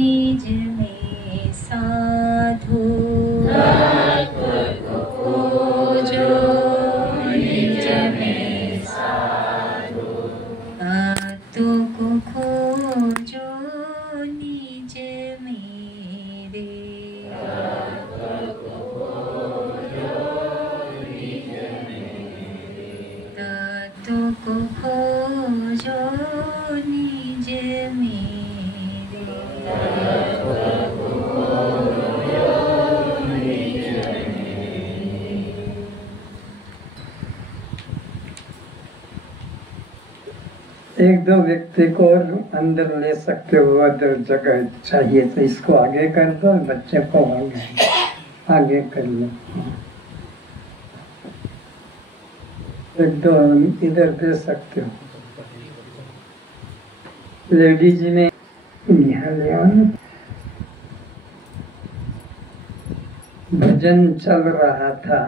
निज में साधु एक दो व्यक्ति को अंदर ले सकते हो, अदर जगह चाहिए तो इसको आगे कर दो, बच्चे को आगे कर लो। एक दो इधर दे सकते हो। लेडीज ने यहाँ ले आओ ना। भजन चल रहा था,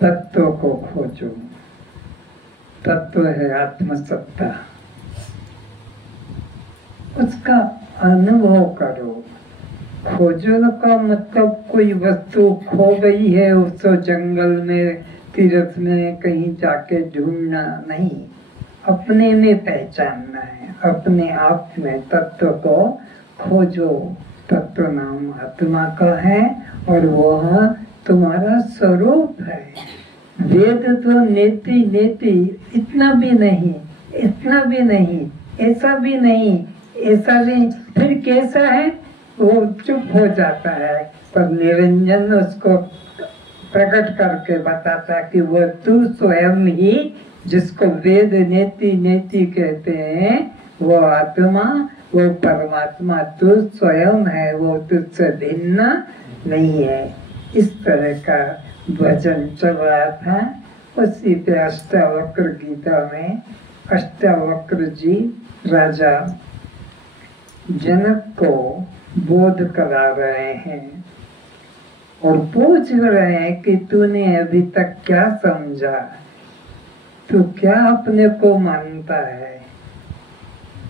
तत्व को खोजो। तत्व है आत्मसत्ता, उसका अनुभव करो। खोजो का मतलब कोई वस्तु खो गई है उसको जंगल में, तीर्थ में कहीं जाके ढूंढना नहीं, अपने में पहचानना है, अपने आप में तत्व को खोजो। तत्व नाम आत्मा का है और वह तुम्हारा स्वरूप है। वेद तो नेति नेति, इतना भी नहीं, इतना भी नहीं, ऐसा भी नहीं, ऐसा भी, फिर कैसा है? वो चुप हो जाता है, पर निरंजन उसको प्रकट करके बताता कि वो तू स्वयं ही, जिसको वेद नेति नेति कहते हैं, वो आत्मा, वो परमात्मा तू स्वयं है, वो तुझसे भिन्न नहीं है। इस तरह का भजन चल रहा था। उसी पे अष्टावक्र गीता में अष्टावक्र जी राजा जनक को बोध करा रहे हैं और पूछ रहे हैं कि तूने अभी तक क्या समझा, तू क्या अपने को मानता है?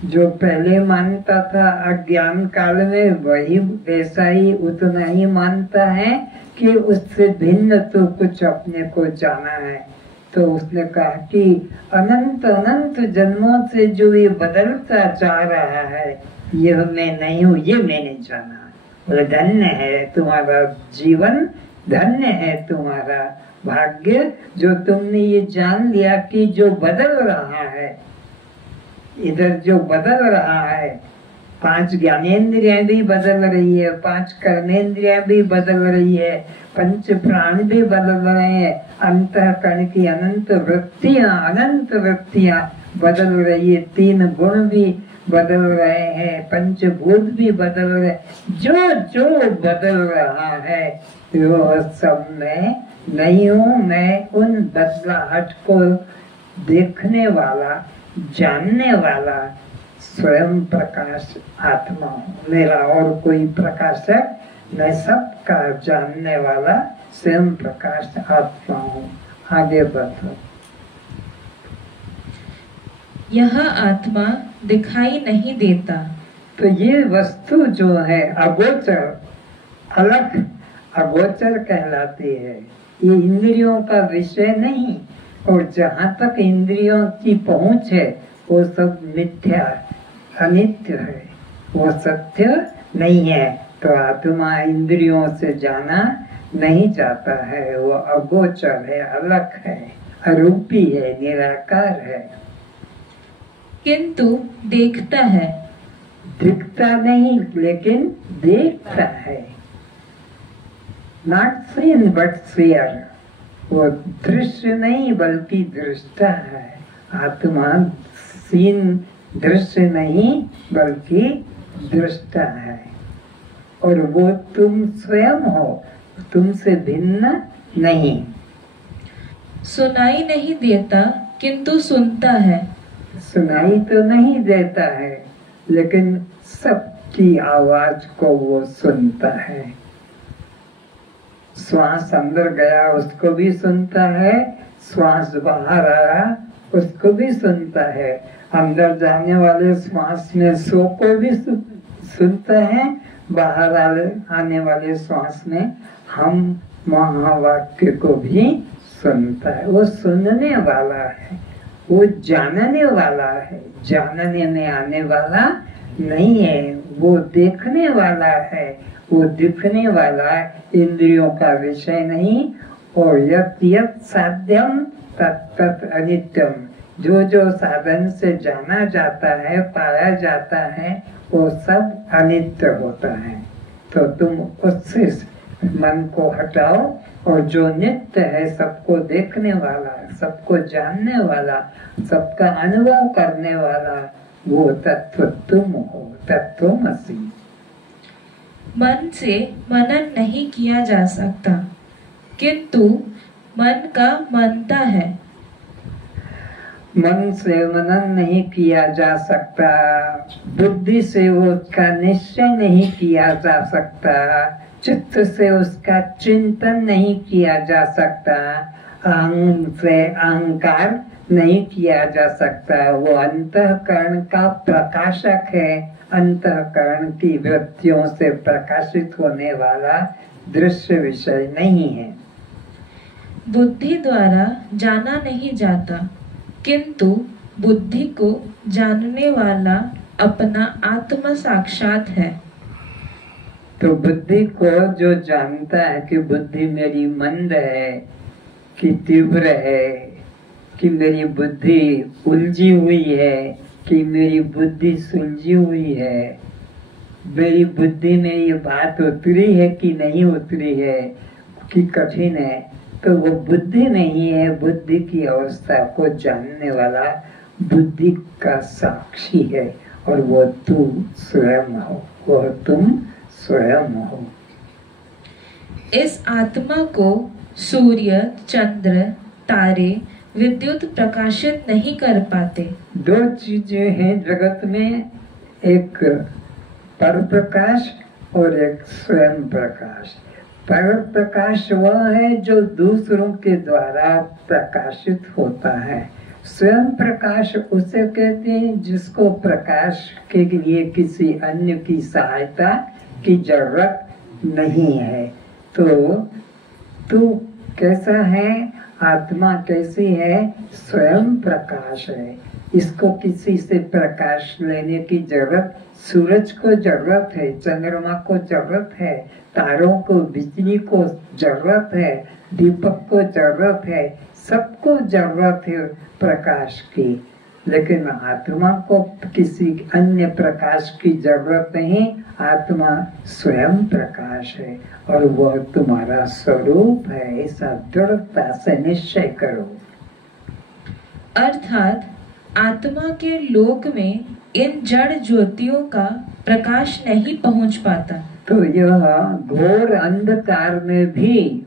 जो पहले मानता था अज्ञान काल में, वही वैसा ही उतना ही मानता है कि उससे भिन्न तो कुछ अपने को जाना है। तो उसने कहा कि अनंत अनंत जन्मों से जो ये बदलता जा रहा है, यह मैं नहीं हूँ, ये मैंने जाना। बोले धन्य है तुम्हारा जीवन, धन्य है तुम्हारा भाग्य, जो तुमने ये जान लिया कि जो बदल रहा है, इधर जो बदल रहा है, 5 ज्ञानेंद्रियां भी बदल रही है, 5 कर्मेंद्रियां भी बदल रही है, 5 प्राण भी बदल रहे हैं, अंतःकरण की अनंत वृत्तियां बदल रही है, 3 गुण भी बदल रहे हैं, 5 भूत भी बदल रहे, जो जो बदल रहा है वो सब मैं नहीं हूँ। मैं उन बदलाहट को देखने वाला, जानने वाला स्वयं प्रकाश आत्मा हूँ। मेरा और कोई प्रकाशक, मैं सबका जानने वाला स्वयं प्रकाश आत्मा हूँ। आगे बढ़ो। यह आत्मा दिखाई नहीं देता। तो ये वस्तु जो है अगोचर, अलग अगोचर कहलाती है। ये इंद्रियों का विषय नहीं, और जहाँ तक इंद्रियों की पहुँच है वो सब मिथ्या, अनित्य है, वो सत्य नहीं है। तो आत्मा इंद्रियों से जाना नहीं जाता है, वो अगोचर है, अलग है, अरूपी है, निराकार है। किंतु देखता है। दिखता नहीं लेकिन देखता है। Not seen but seer। वो दृश्य नहीं बल्कि दृष्टा है। आत्मा सीन दृश्य नहीं बल्कि दृष्टा है, और वो तुम स्वयं हो, तुमसे भिन्न नहीं। सुनाई नहीं देता किंतु सुनता है। सुनाई तो नहीं देता है लेकिन सबकी आवाज को वो सुनता है। श्वास अंदर गया उसको भी सुनता है, श्वास बाहर आया उसको भी सुनता है। अंदर जाने वाले श्वास में सो को भी सुनता है, बाहर आने वाले श्वास में हम महावाक्य को भी सुनता है। वो सुनने वाला है, वो जानने वाला है, जानने में आने वाला नहीं है। वो देखने वाला है, वो दिखने वाला है, इंद्रियों का विषय नहीं। और यत् यत् साध्यम तत् तत् अनित्यम। जो जो साधन से जाना जाता है, पाया जाता है, वो सब अनित्य होता है। तो तुम उससे मन को हटाओ, और जो नित्य है, सबको देखने वाला, सबको जानने वाला, सबका अनुभव करने वाला वो तत्व तुम हो, तत्वमसि। मन से मनन नहीं किया जा सकता, किंतु मन का मनता है। मन से मनन नहीं किया जा सकता, बुद्धि से उसका निश्चय नहीं किया जा सकता, चित्त से उसका चिंतन नहीं किया जा सकता, अहंग से अहंकार नहीं किया जा सकता। वो अंतःकरण का प्रकाशक है, अंतःकरण की वृत्तियों से प्रकाशित होने वाला दृश्य विषय नहीं है। बुद्धि द्वारा जाना नहीं जाता, किंतु बुद्धि को जानने वाला अपना आत्म साक्षात है। तो बुद्धि को जो जानता है कि बुद्धि मेरी मंद है, कि तीव्र है, कि मेरी बुद्धि उलझी हुई है, कि मेरी बुद्धि सुलझी हुई है, मेरी बुद्धि में ये बात उतरी है कि नहीं उतरी है, कि कठिन है, तो वो बुद्धि नहीं है। बुद्धि की अवस्था को जानने वाला बुद्धि का साक्षी है, और वो तू स्वयं हो, वह तुम स्वयं हो। इस आत्मा को सूर्य, चंद्र, तारे, विद्युत प्रकाशित नहीं कर पाते। दो चीजें हैं जगत में, एक पर प्रकाश और एक स्वयं प्रकाश। पर प्रकाश वह है जो दूसरों के द्वारा प्रकाशित होता है। स्वयं प्रकाश उसे कहते हैं जिसको प्रकाश के लिए किसी अन्य की सहायता की जरूरत नहीं है। तो तू कैसा है, आत्मा कैसी है, स्वयं प्रकाश है। इसको किसी से प्रकाश लेने की जरूरत, सूरज को जरूरत है, चंद्रमा को जरूरत है, तारों को, बिजली को जरूरत है, दीपक को जरूरत है, सबको जरूरत है प्रकाश की। लेकिन आत्मा को किसी अन्य प्रकाश की जरूरत नहीं। आत्मा स्वयं प्रकाश है और वह तुम्हारा स्वरूप है, ऐसा दृढ़ता से निश्चय करो। अर्थात आत्मा के लोक में इन जड़ ज्योतियों का प्रकाश नहीं पहुंच पाता। तो यह घोर अंधकार में भी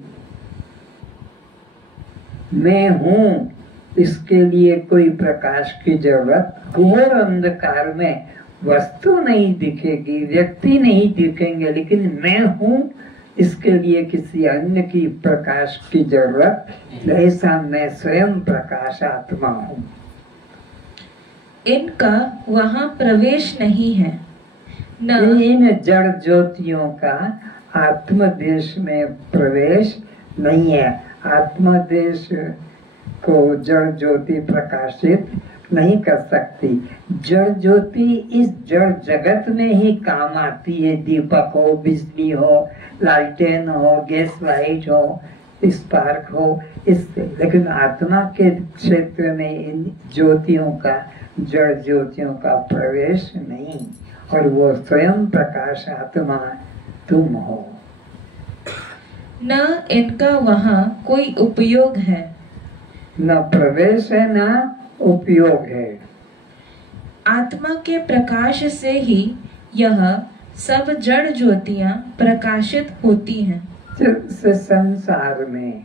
मैं हूँ, इसके लिए कोई प्रकाश की जरूरत। घोर अंधकार में वस्तु नहीं दिखेगी, व्यक्ति नहीं दिखेंगे, लेकिन मैं हूँ, इसके लिए किसी अन्य की प्रकाश की जरूरत। ऐसा मैं स्वयं प्रकाश आत्मा हूँ। इनका वहाँ प्रवेश नहीं है। न इन जड़ ज्योतियों का आत्मदेश में प्रवेश नहीं है। आत्मदेश को जड़ ज्योति प्रकाशित नहीं कर सकती। जड़ ज्योति इस जड़ जगत में ही काम आती है। दीपक हो, बिजली हो, लालटेन हो, गैस लाइट हो, स्पार्क हो, इससे। लेकिन आत्मा के क्षेत्र में इन ज्योतियों का, जड़ ज्योतियों का प्रवेश नहीं, और वो स्वयं प्रकाश आत्मा तुम हो। न इनका वहाँ कोई उपयोग है। न प्रवेश है, न उपयोग है। आत्मा के प्रकाश से ही यह सब जड़ ज्योतियाँ प्रकाशित होती हैं। जैसे संसार में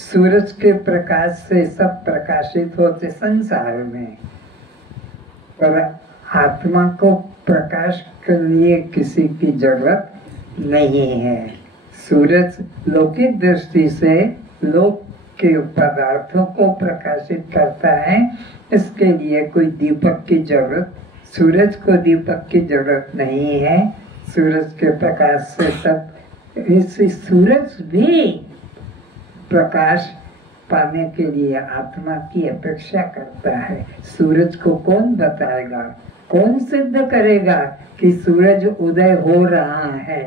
सूरज के प्रकाश से सब प्रकाशित होते संसार में, पर आत्मा को प्रकाश के लिए किसी की जरूरत नहीं है। सूरज लौकिक दृष्टि से लोक के पदार्थों को प्रकाशित करता है, इसके लिए कोई दीपक की जरूरत, सूरज को दीपक की जरूरत नहीं है। सूरज के प्रकाश से सब, इसी सूरज भी प्रकाश पाने के लिए आत्मा की अपेक्षा करता है। सूरज को कौन बताएगा, कौन सिद्ध करेगा कि सूरज उदय हो रहा है,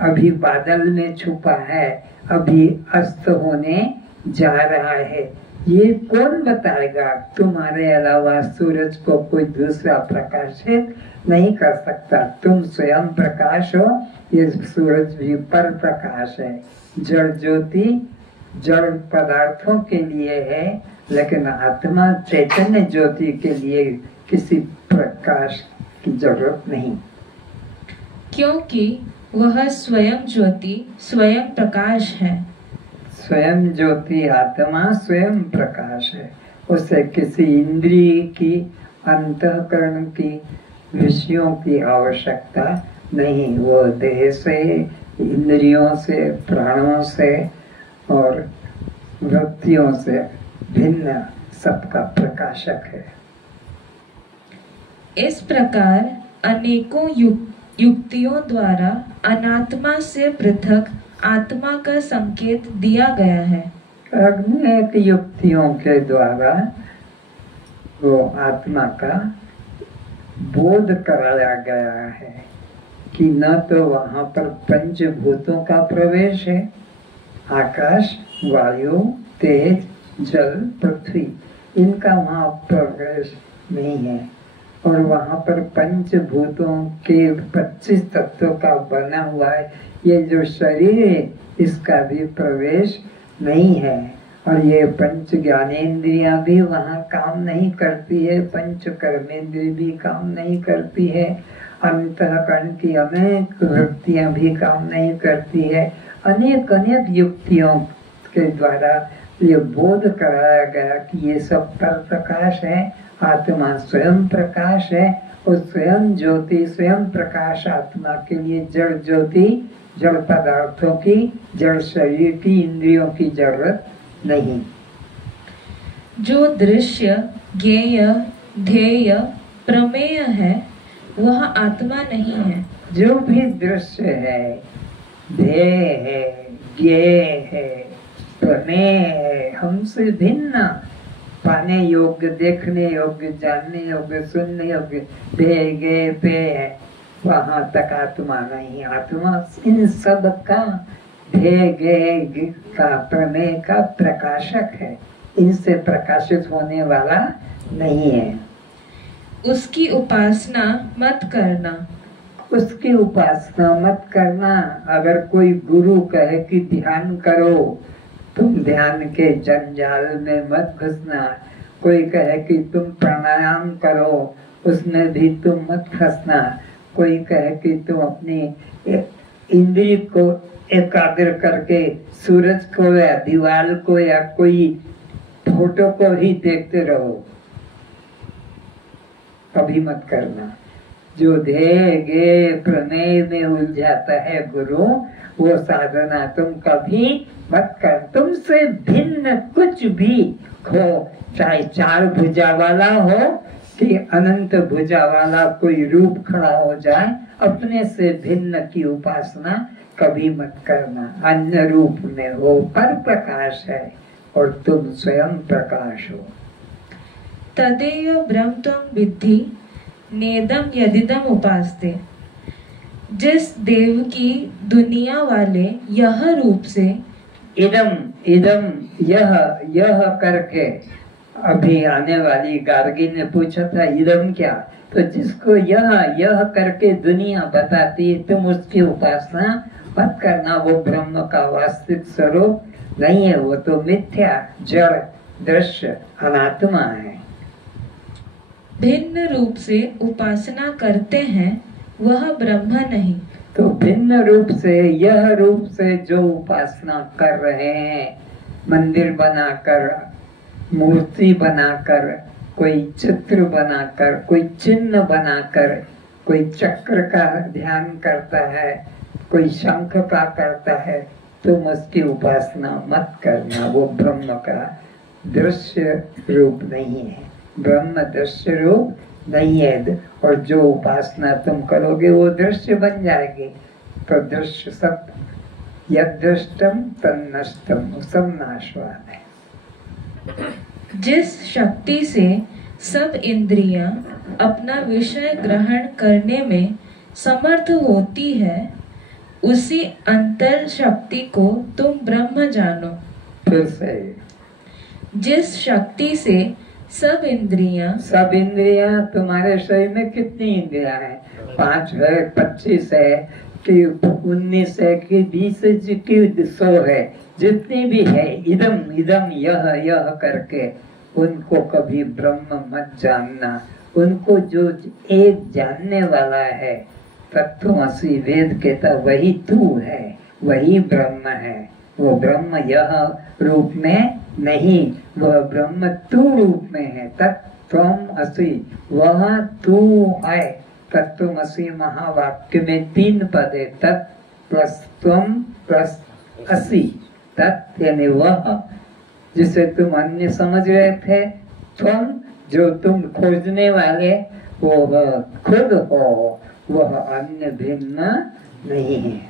अभी बादल में छुपा है, अभी अस्त होने जा रहा है? ये कौन बताएगा? तुम्हारे अलावा सूरज को कोई दूसरा प्रकाशित नहीं कर सकता। तुम स्वयं प्रकाश हो, ये सूरज भी पर प्रकाश है। जड़ ज्योति जड़ पदार्थों के लिए है, लेकिन आत्मा चैतन्य ज्योति के लिए किसी प्रकाश की जरूरत नहीं, क्योंकि वह स्वयं ज्योति स्वयं प्रकाश है। स्वयं ज्योति आत्मा स्वयं प्रकाश है। उसे किसी इंद्रिय की, अंतःकरण की, विषयों की आवश्यकता नहीं। वो देह से, इंद्रियों से, प्राणों से और वृत्तियों से भिन्न सबका प्रकाशक है। इस प्रकार अनेकों युक्तियों द्वारा अनात्मा से पृथक आत्मा का संकेत दिया गया है। अनेक युक्तियों के द्वारा वो आत्मा का बोध कराया गया है कि न तो वहाँ पर पंचभूतों का प्रवेश है, आकाश, वायु, तेज, जल, पृथ्वी, इनका वहाँ प्रवेश नहीं है, और वहाँ पर पंचभूतों के 25 तत्वों का बना हुआ है ये जो शरीर है, इसका भी प्रवेश नहीं है। और ये पंच ज्ञानेन्द्रियां भी वहाँ काम नहीं करती है, पंच कर्मेंद्रिय भी काम नहीं करती है, अंतःकरण की अनेक वृत्तियां भी काम नहीं करती है। अनेक अनेक युक्तियों के द्वारा ये बोध कराया गया कि ये सब पर प्रकाश है, आत्मा स्वयं प्रकाश है, और स्वयं ज्योति स्वयं प्रकाश आत्मा के लिए जड़ ज्योति, जड़ पदार्थों की, जड़ शरीर की, इंद्रियों की जरूरत नहीं। जो दृश्य, ज्ञेय, ध्येय, प्रमेय है वह आत्मा नहीं है। जो भी दृश्य है, ध्येय है, ज्ञेय है, प्रमेय है, हमसे भिन्न, पाने योग्य, देखने योग्य, जानने योग्य, सुनने योग्य, ध्येय, ज्ञेय, पेय है, वहाँ तक आत्मा नहीं। आत्मा इन सब का, ध्येय, ज्ञेय का, प्रमेय का प्रकाशक है, इनसे प्रकाशित होने वाला नहीं है। उसकी उपासना मत करना। उसकी उपासना मत करना। अगर कोई गुरु कहे कि ध्यान करो, तुम ध्यान के जंजाल में मत घुसना। कोई कहे कि तुम प्राणायाम करो, उसमें भी तुम मत फंसना। कोई कहे कि तुम अपनी इंद्रिय को एकाग्र करके सूरज को या दीवार को या कोई फोटो को ही देखते रहो, कभी मत करना। जो ध्येय, ज्ञेय, प्रमेय में उलझाता है गुरु, वो साधना तुम कभी मत कर। तुमसे भिन्न कुछ भी हो, चाहे 4 भुजा वाला हो कि अनंत भुजा वाला कोई रूप खड़ा हो जाए, अपने से भिन्न की उपासना कभी मत करना। अन्य रूप में हो, पर प्रकाश है और तुम स्वयं प्रकाश हो। तदेव ब्रह्मत्वं विद्धि नेदम यदिदम उपास्ते। जिस देव की दुनिया वाले यह रूप से इदम इदम यह करके, अभी आने वाली गार्गी ने पूछा था इदम क्या, तो जिसको यह करके दुनिया बताती है, तुम उसकी उपासना मत करना। वो ब्रह्म का वास्तविक स्वरूप नहीं है, वो तो मिथ्या, जड़, दृश्य, अनात्मा है। भिन्न रूप से उपासना करते हैं वह ब्रह्म नहीं। तो भिन्न रूप से, यह रूप से जो उपासना कर रहे हैं, मंदिर बनाकर, मूर्ति बनाकर, कोई चित्र बनाकर, कोई चिन्ह बनाकर, कोई चक्र का ध्यान करता है, कोई शंख का करता है, तुम उसकी उपासना मत करना। वो ब्रह्म का दृश्य रूप नहीं है, ब्रह्म दृश्य रूप नहीं है। और जो उपासना तुम करोगे वो दृश्य बन जाएगी। तो दृश्य सब, यद दृष्टम तन्नष्टम, सब नाशवान है। जिस शक्ति से सब इंद्रियां अपना विषय ग्रहण करने में समर्थ होती है, उसी अंतर शक्ति को तुम ब्रह्म जानो। फिर से, जिस शक्ति से सब इंद्रियां तुम्हारे शरीर में कितनी इंद्रियां हैं? 5 है, 25 है, कि 19 है कि 20 की 100 है, जितनी भी है इदम इदम यह करके उनको कभी ब्रह्म मत जानना। उनको जो एक जानने वाला है, तत्वमसि वेद कहता वही तू है, वही ब्रह्म है। वो ब्रह्म यह रूप में नहीं, वह ब्रह्म तू रूप में है। तत्त्वमसि वह तू है। तत्त्वमसि महावाक्य में 3 पद है, तत् प्लस त्वम प्लस असि। तत् यानी वह जिसे तुम अन्य समझ रहे थे, त्वम जो तुम खोजने वाले, वो खुद हो, वह अन्य भिन्न नहीं है।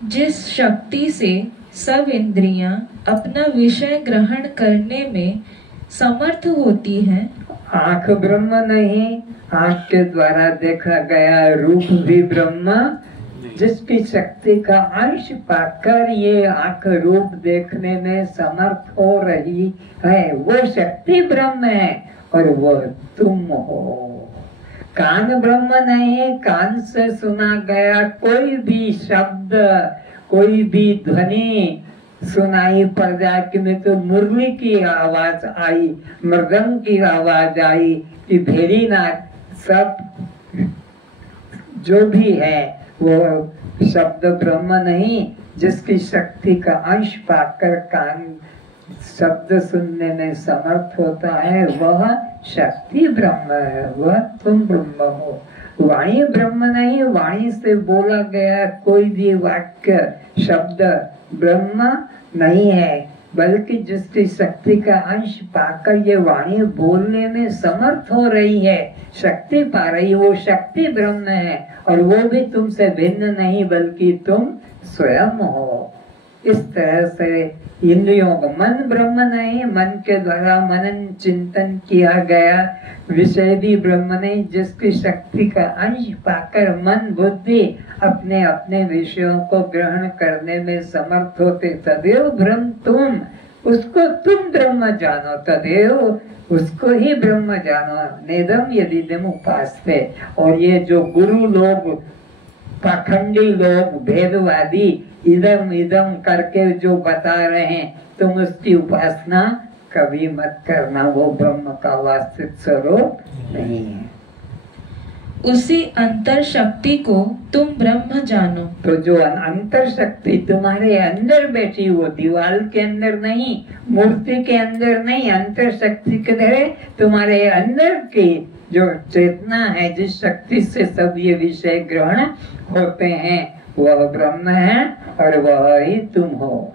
जिस शक्ति से सब इंद्रियां अपना विषय ग्रहण करने में समर्थ होती हैं। आंख ब्रह्म नहीं, आंख के द्वारा देखा गया रूप भी ब्रह्म। जिसकी शक्ति का अंश पाकर ये आंख रूप देखने में समर्थ हो रही है, वो शक्ति ब्रह्म है और वह तुम हो। कान ब्रह्म नहीं, कान से सुना गया कोई भी शब्द, कोई भी ध्वनि सुनाई पड़ जाए कि में तो मुरली की आवाज आई, मृदंग की आवाज आई, कि भेरी नाच, सब जो भी है वो शब्द ब्रह्म नहीं। जिसकी शक्ति का अंश पाकर कान शब्द सुनने में समर्थ होता है, वह शक्ति ब्रह्म है, वह तुम ब्रह्म हो। वाणी ब्रह्म नहीं, वाणी से बोला गया कोई भी वाक्य शब्द ब्रह्म नहीं है, बल्कि जिसकी शक्ति का अंश पाकर ये वाणी बोलने में समर्थ हो रही है, शक्ति पा रही, वो शक्ति ब्रह्म है। और वो भी तुमसे भिन्न नहीं, बल्कि तुम स्वयं हो। इस तरह से इंद्रियों का मन ब्रह्म नहीं, मन के द्वारा मनन चिंतन किया गया विषय भी ब्रह्म नहीं। जिसकी शक्ति का अंश पाकर मन बुद्धि अपने अपने विषयों को ग्रहण करने में समर्थ होते, तदेव ब्रह्म तुम, उसको तुम ब्रह्म जानो, तदेव उसको ही ब्रह्म जानो। नेदम यदिदम उपास्ते। और ये जो गुरु लोग, पाखंडी लोग, भेदवादी इदम इदम करके जो बता रहे हैं, तुम उसकी उपासना कभी मत करना, वो ब्रह्म का वास्तविक स्वरूप नहीं है। उसी अंतर शक्ति को तुम ब्रह्म जानो। तो जो अंतर शक्ति तुम्हारे अंदर बैठी, वो दीवार के अंदर नहीं, मूर्ति के अंदर नहीं, अंतर शक्ति के अंदर तुम्हारे अंदर की जो चेतना है, जिस शक्ति से सब ये विषय ग्रहण होते हैं, वह ब्रह्म है और वह ही तुम हो।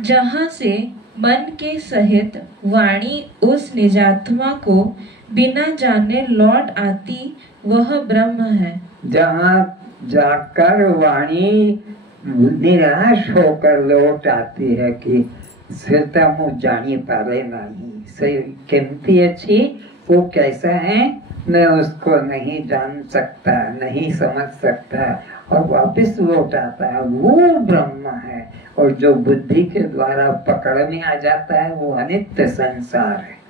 जहाँ से मन के सहित वाणी उस निजात्मा को बिना जाने लौट आती, वह ब्रह्म है। जहाँ जाकर वाणी निराश होकर लौट आती है कि श्वेता मु जानी पारे नहीं, सही केमती अच्छी, वो कैसा है मैं उसको नहीं जान सकता, नहीं समझ सकता, और वापस लौट आता है, वो ब्रह्म है। और जो बुद्धि के द्वारा पकड़ में आ जाता है, वो अनित्य संसार है।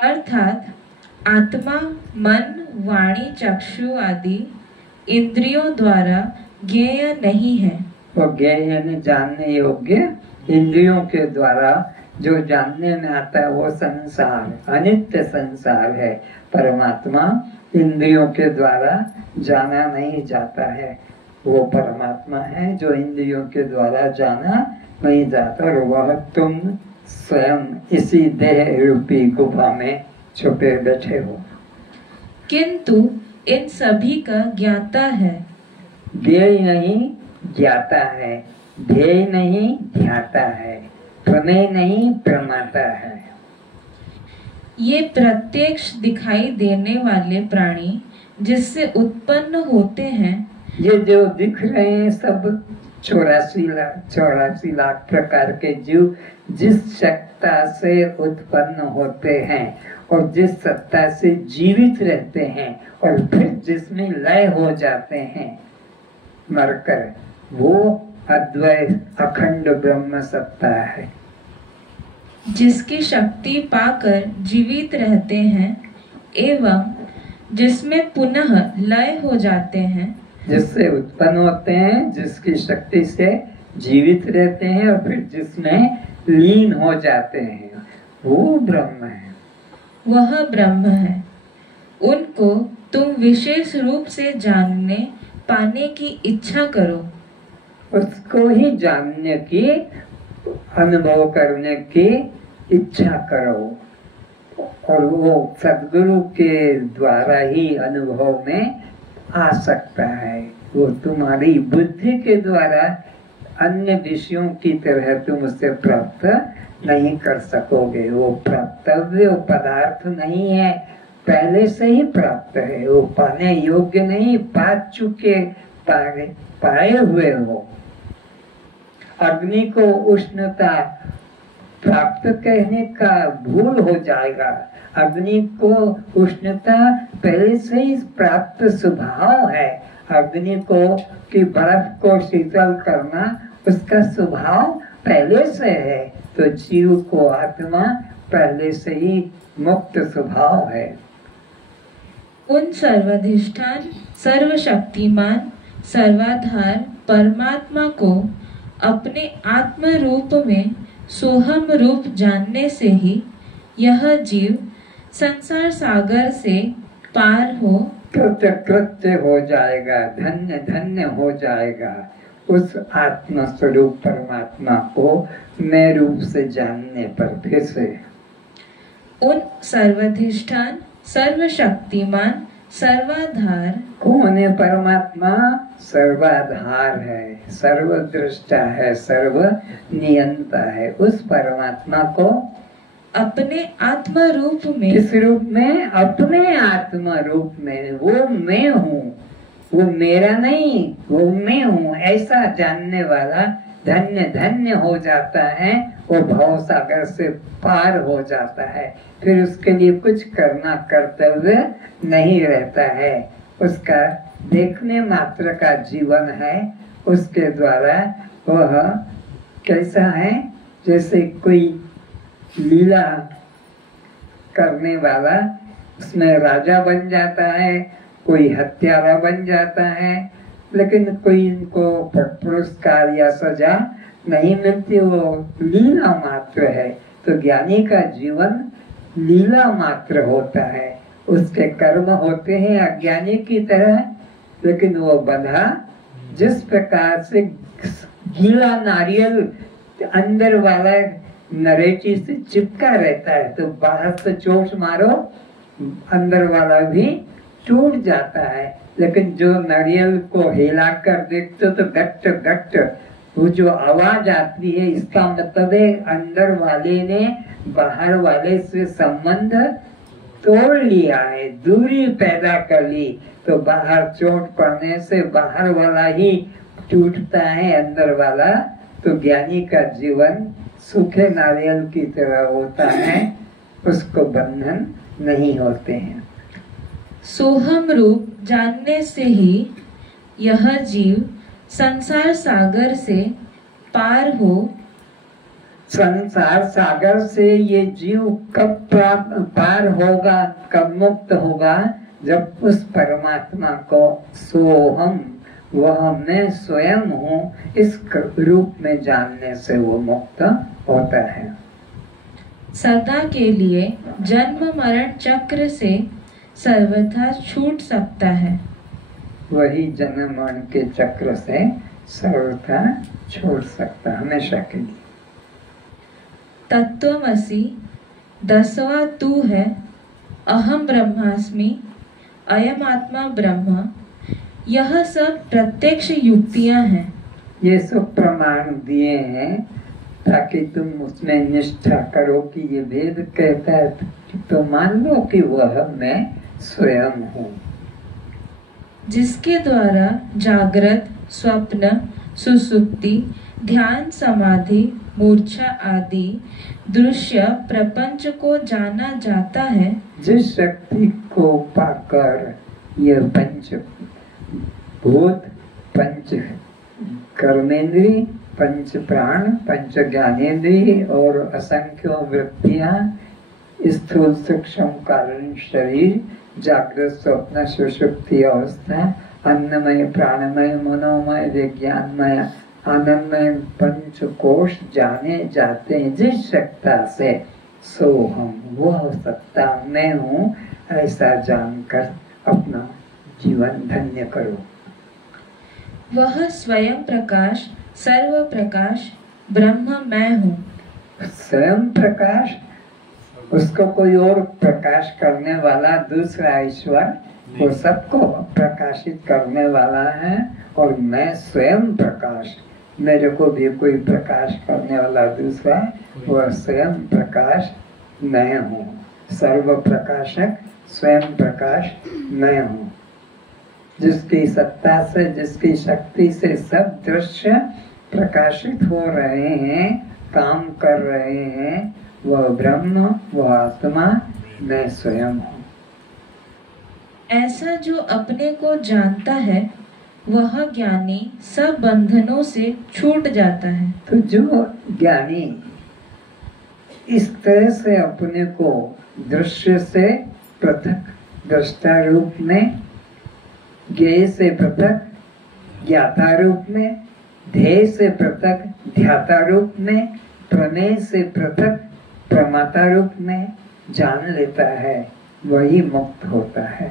अर्थात आत्मा मन वाणी चक्षु आदि इंद्रियों द्वारा ज्ञेय नहीं है। वो ज्ञेय यानी जानने योग्य, इंद्रियों के द्वारा जो जानने में आता है वो संसार, अनित्य संसार है। परमात्मा इंद्रियों के द्वारा जाना नहीं जाता है, वो परमात्मा है जो इंद्रियों के द्वारा जाना नहीं जाता। और वह तुम स्वयं इसी देह रूपी गुफा में छुपे बैठे हो। किंतु इन सभी का ज्ञाता है। ध्येय नहीं ज्ञाता है, ध्येय नहीं ध्याता है, प्रमेय नहीं प्रमाता है। ये प्रत्यक्ष दिखाई देने वाले प्राणी जिससे उत्पन्न होते हैं, ये जो दिख रहे हैं सब 84 लाख प्रकार के जीव जिस सत्ता से उत्पन्न होते हैं और जिस सत्ता से जीवित रहते हैं और फिर जिसमें लय हो जाते हैं मरकर, वो अद्वैत अखंड ब्रह्म सत्ता है। जिसकी शक्ति पाकर जीवित रहते हैं एवं जिसमें पुनः लय हो जाते हैं, जिससे उत्पन्न होते हैं, जिसकी शक्ति से जीवित रहते हैं और फिर जिसमें लीन हो जाते हैं, वो ब्रह्म है। वह ब्रह्म है। उनको तुम विशेष रूप से जानने पाने की इच्छा करो। उसको ही जानने की, अनुभव करने की इच्छा करो, और वो सद्गुरु के द्वारा ही अनुभव में आ सकता है। वो तुम्हारी बुद्धि के द्वारा अन्य विषयों की तरह तुम उससे प्राप्त नहीं कर सकोगे। वो प्राप्तव्य पदार्थ नहीं है, पहले से ही प्राप्त है। वो पाने योग्य नहीं, पा चुके, पाए हुए हो। अग्नि को उष्णता प्राप्त कहने का भूल हो जाएगा। अग्नि को उष्णता पहले से ही प्राप्त स्वभाव है। अग्नि को कि बर्फ को शीतल करना उसका स्वभाव पहले से है, तो जीव को आत्मा पहले से ही मुक्त स्वभाव है। उन सर्वाधिष्ठान, सर्वशक्तिमान, सर्वाधार परमात्मा को अपने आत्म रूप में सोहम रूप जानने से ही यह जीव संसार सागर से पार हो कृत्य हो जाएगा, धन्य धन्य हो जाएगा। उस आत्मा स्वरूप परमात्मा को मैं रूप से जानने पर फिर से उन सर्वाधिष्ठान, सर्वशक्तिमान, सर्वाधार कौन है परमात्मा? सर्वाधार है, सर्वदृष्टा है, सर्व नियंता है। उस परमात्मा को अपने आत्मा रूप में, किस रूप में? अपने आत्मा रूप में। वो मैं हूँ, वो मेरा नहीं, वो मैं हूँ, ऐसा जानने वाला धन्य धन्य हो जाता है। वो भव सागर से पार हो जाता है। फिर उसके लिए कुछ करना कर्तव्य नहीं रहता है। उसका देखने मात्र का जीवन है। उसके द्वारा वह कैसा है? जैसे कोई लीला करने वाला, उसमें राजा बन जाता है, कोई हत्यारा बन जाता है, लेकिन कोई इनको पुरस्कार या सजा नहीं मिलती। वो लीला मात्र है। तो ज्ञानी का जीवन लीला मात्र होता है। उसके कर्म होते हैं अज्ञानी की तरह, लेकिन वो बंधा जिस प्रकार से गीला नारियल अंदर वाला नरेटी से चिपका रहता है, तो बाहर से चोट मारो अंदर वाला भी टूट जाता है। लेकिन जो नारियल को हिला कर देखते तो गट्ट गट्ट वो जो आवाज आती है, इसका मतलब है अंदर वाले ने बाहर वाले से संबंध तोड़ लिया है, दूरी पैदा कर ली। तो बाहर चोट पड़ने से बाहर वाला ही टूटता है, अंदर वाला। तो ज्ञानी का जीवन सूखे नारियल की तरह होता है, उसको बंधन नहीं होते हैं। सोहम रूप जानने से ही यह जीव संसार सागर से पार हो। संसार सागर से ये जीव कब पार होगा, कब मुक्त होगा? जब उस परमात्मा को सोहम, वह मैं स्वयं हूँ, इस रूप में जानने से वो मुक्त होता है। सदा के लिए जन्म मरण चक्र से सर्वथा छूट सकता है। वही जन्म मरण के चक्र से सर्वथा छोड़ सकता, हमेशा के लिए। तत्वमसि 10वां तू है, अहम ब्रह्मास्मि, अयम आत्मा ब्रह्म। यह सब प्रत्यक्ष युक्तियां हैं। ये सब प्रमाण दिए हैं ताकि तुम उसमें निष्ठा करो कि ये वेद कहता है, तो मान लो कि वह मैं स्वयं हूँ। जिसके द्वारा जागृत, स्वप्न, सुसुप्ति, ध्यान, समाधि, मूर्छा आदि दृश्य प्रपंच को जाना जाता है। जिस शक्ति को पाकर यह पंच भूत, पंच कर्मेंद्री, पंच प्राण, पंच ज्ञानेंद्री और असंख्य वृत्तियां, स्थूल सूक्ष्म कारण शरीर जागृत स्वप्न सुषुप्ति अवस्था, अन्नमय प्राणमय मनोमय विज्ञानमय आनंदमय पंचकोश जाने जाते हैं जिस सत्ता से, सो हम वह सत्ता मैं हूँ, ऐसा जानकर अपना जीवन धन्य करो। वह स्वयं प्रकाश सर्व प्रकाश ब्रह्म मैं हूँ। स्वयं प्रकाश, उसको कोई और प्रकाश करने वाला दूसरा ईश्वर वो सबको प्रकाशित करने वाला है, और मैं स्वयं प्रकाश, मेरे को भी कोई प्रकाश करने वाला दूसरा, वह स्वयं प्रकाश मैं हूँ। सर्व प्रकाशक स्वयं प्रकाश मैं हूँ, जिसकी सत्ता से जिसकी शक्ति से सब दृश्य प्रकाशित हो रहे हैं, काम कर रहे हैं, वह ब्रह्म, वह आत्मा मैं स्वयं हूँ। ऐसा जो अपने को जानता है वह ज्ञानी सब बंधनों से छूट जाता है। तो जो ज्ञानी इस तरह से अपने को दृश्य से पृथक दृष्टा रूप में, ज्ञेय से पृथक ज्ञाता रूप में, ध्येय से पृथक ध्याता रूप में, प्रमेय से पृथक प्रमाता रूप में जान लेता है, वही मुक्त होता है।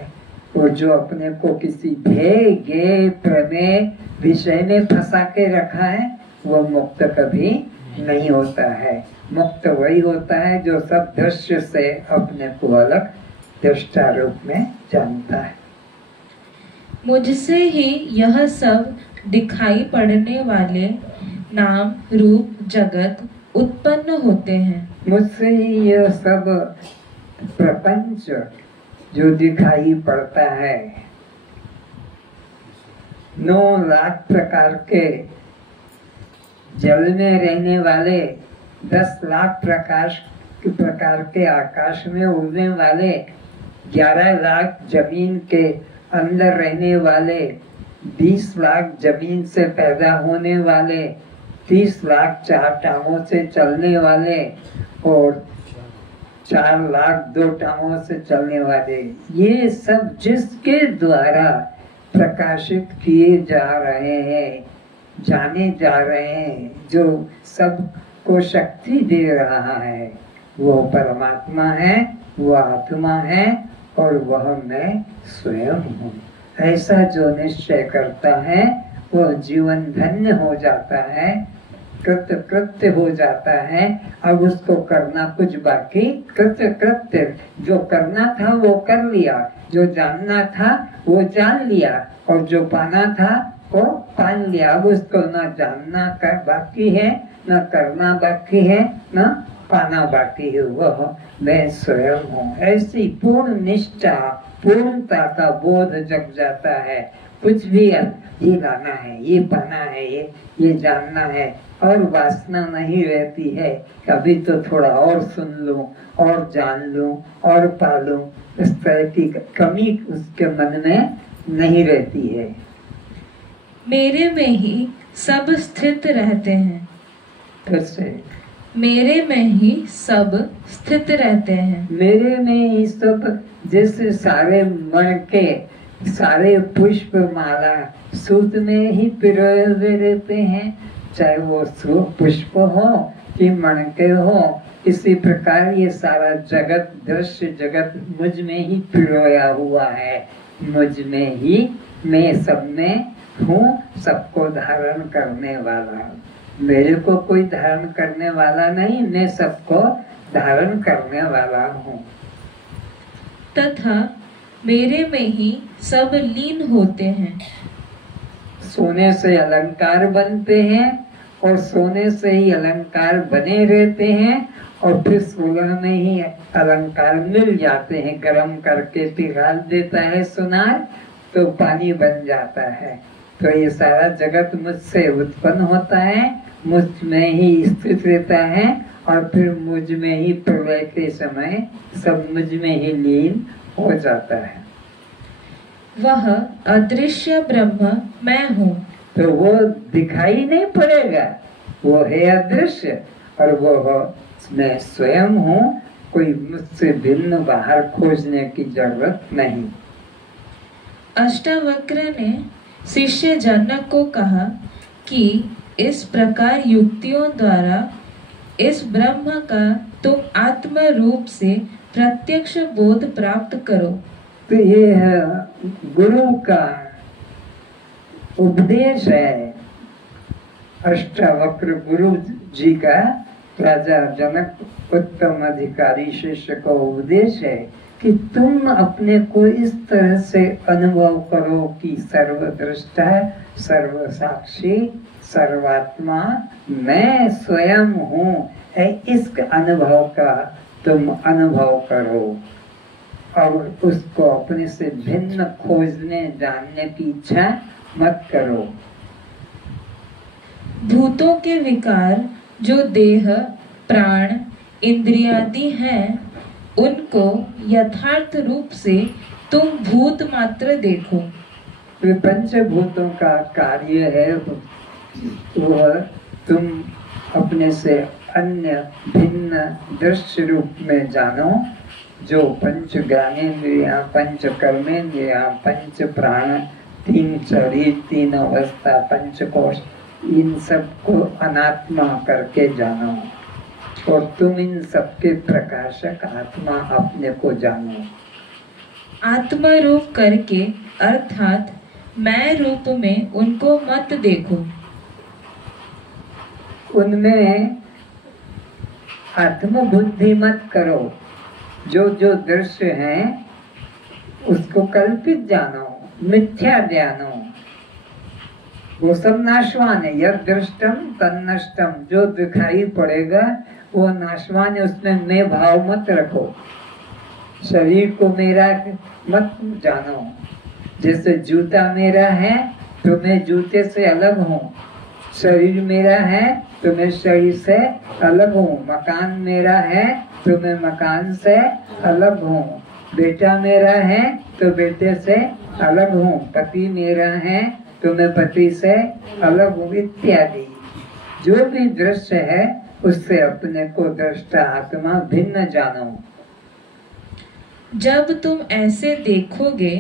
और जो अपने को किसी ध्येय ज्ञेय प्रमेय विषय में फंसा के रखा है, वह मुक्त कभी नहीं होता है। मुक्त वही होता है जो सब दृश्य से अपने को अलग दृष्टा रूप में जानता है। मुझसे ही यह सब दिखाई पड़ने वाले नाम रूप जगत उत्पन्न होते हैं। मुझसे ही यह सब प्रपंच जो दिखाई पड़ता है, 9 लाख प्रकार के जल में रहने वाले, 10 लाख प्रकार के आकाश में उड़ने वाले, 11 लाख जमीन के अंदर रहने वाले, 20 लाख जमीन से पैदा होने वाले, 30 लाख 4 टांगों से चलने वाले, और 4 लाख 2 टांगों से चलने वाले, ये सब जिसके द्वारा प्रकाशित किए जा रहे हैं, जाने जा रहे हैं, जो सबको शक्ति दे रहा है, वो परमात्मा है, वो आत्मा है, और वह मैं स्वयं हूँ। ऐसा जो निश्चय करता है वो जीवन धन्य हो जाता है, कृत्य कृत्य हो जाता है। अब उसको करना कुछ बाकी, कृत्य कृत्य जो करना था वो कर लिया, जो जानना था वो जान लिया, और जो पाना था वो पान लिया। अब उसको न जानना कर बाकी है, न करना बाकी है, न पाना बाकी है, वह मैं स्वयं हूँ। ऐसी पूर्ण निष्ठा, पूर्णता का बोध जग जाता है। कुछ भी ये लाना है, ये पाना है, ये जानना है, और वासना नहीं रहती है। कभी तो थोड़ा और सुन लूं, और जान लूं, और पालूं, इस तरह की कमी उसके मन में नहीं रहती है। मेरे में ही सब स्थित रहते हैं। कैसे? मेरे में ही सब स्थित रहते हैं। मेरे में ही सब, जैसे सारे मण के सारे पुष्प माला सूत में ही पिरोए हुए रहते हैं, चाहे वो पुष्प हो कि मणके हो। इसी प्रकार ये सारा जगत, दृश्य जगत मुझ में ही पिरोया हुआ है। मुझ में ही मैं सब में हूँ, सबको धारण करने वाला हूँ। मेरे को कोई धारण करने वाला नहीं, मैं सबको धारण करने वाला हूँ। तथा मेरे में ही सब लीन होते हैं। सोने से अलंकार बनते हैं, और सोने से ही अलंकार बने रहते हैं, और फिर सोलह में ही अलंकार मिल जाते हैं। गरम करके पिघाल देता है सुनार, तो पानी बन जाता है। तो ये सारा जगत मुझसे उत्पन्न होता है, मुझ में ही स्थित रहता है, और फिर मुझ में ही प्रलय के समय सब मुझ में ही लीन हो जाता है। वह अदृश्य ब्रह्म मैं हूँ। तो वो दिखाई नहीं पड़ेगा, वो है अदृश्य, और वो मैं स्वयं हूँ, कोई मुझसे भिन्न बाहर खोजने की जरूरत नहीं। अष्टावक्र ने शिष्य जनक को कहा कि इस प्रकार युक्तियों द्वारा इस ब्रह्म का तुम आत्म रूप से प्रत्यक्ष बोध प्राप्त करो। तो ये है गुरु का उपदेश है, अष्टावक्र गुरु जी का राजा जनक उत्तम अधिकारी शिष्य को उपदेश है कि तुम अपने को इस तरह से अनुभव करो कि सर्वदृष्टा, सर्वसाक्षी, सर्वात्मा मैं स्वयं हूँ। इस अनुभव का तुम अनुभव करो और उसको अपने से भिन्न खोजने जानने की इच्छा मत करो। भूतों के विकार जो देह, प्राण, इंद्रियादि हैं, उनको यथार्थ रूप से तुम भूत मात्र देखो। वे पंचभूतों का कार्य है, वह तुम अपने से अन्य भिन्न दृश्य रूप में जानो। जो पंच ज्ञानेन्द्रियां, पंच कर्मेंद्रियां, पंच प्राण, तीन शरीर, तीन अवस्था, पंच कोश, इन सबको अनात्मा करके जानो और तुम इन सबके प्रकाशक आत्मा अपने को जानो। आत्मा रूप करके अर्थात मैं रूप में उनको मत देखो। उनमें आत्म बुद्धि मत करो। जो जो दृश्य है उसको कल्पित जानो, मिथ्या जानो। वो सब नाशवान है। यद दृष्टम तन्नष्टम, जो दिखाई पड़ेगा वो नाशवान है, उसमें मैं भाव मत रखो। शरीर को मेरा मत जानो। जैसे जूता मेरा है तो मैं जूते से अलग हूँ, शरीर मेरा है तो मैं शरीर से अलग हूँ, मकान मेरा है तो मैं मकान से अलग हूँ, बेटा मेरा है तो बेटे से अलग हूँ, पति मेरा है तो मैं पति से अलग हूँ, इत्यादि। जो भी दृश्य है उससे अपने को दृष्टा आत्मा भिन्न जानो। जब तुम ऐसे देखोगे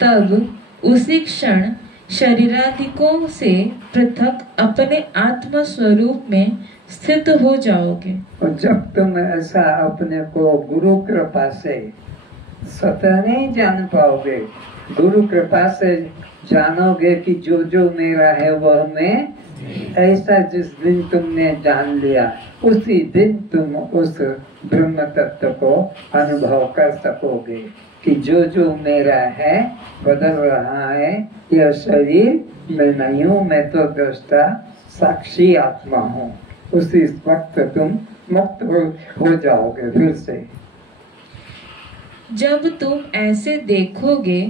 तब उसी क्षण शरीरादिकों से पृथक अपने आत्म स्वरूप में स्थित हो जाओगे। और जब तुम ऐसा अपने को गुरु कृपा से स्वतः नहीं जान पाओगे, गुरु कृपा से जानोगे कि जो जो मेरा है वह मैं, ऐसा जिस दिन तुमने जान लिया उसी दिन तुम उस ब्रह्म तत्व को अनुभव कर सकोगे कि जो जो मेरा है बदल रहा है, यह शरीर मैं नहीं हूँ, मैं तो दृष्टा साक्षी आत्मा हूँ। उसी वक्त तुम मुक्त हो जाओगे फिर से। जब तुम ऐसे देखोगे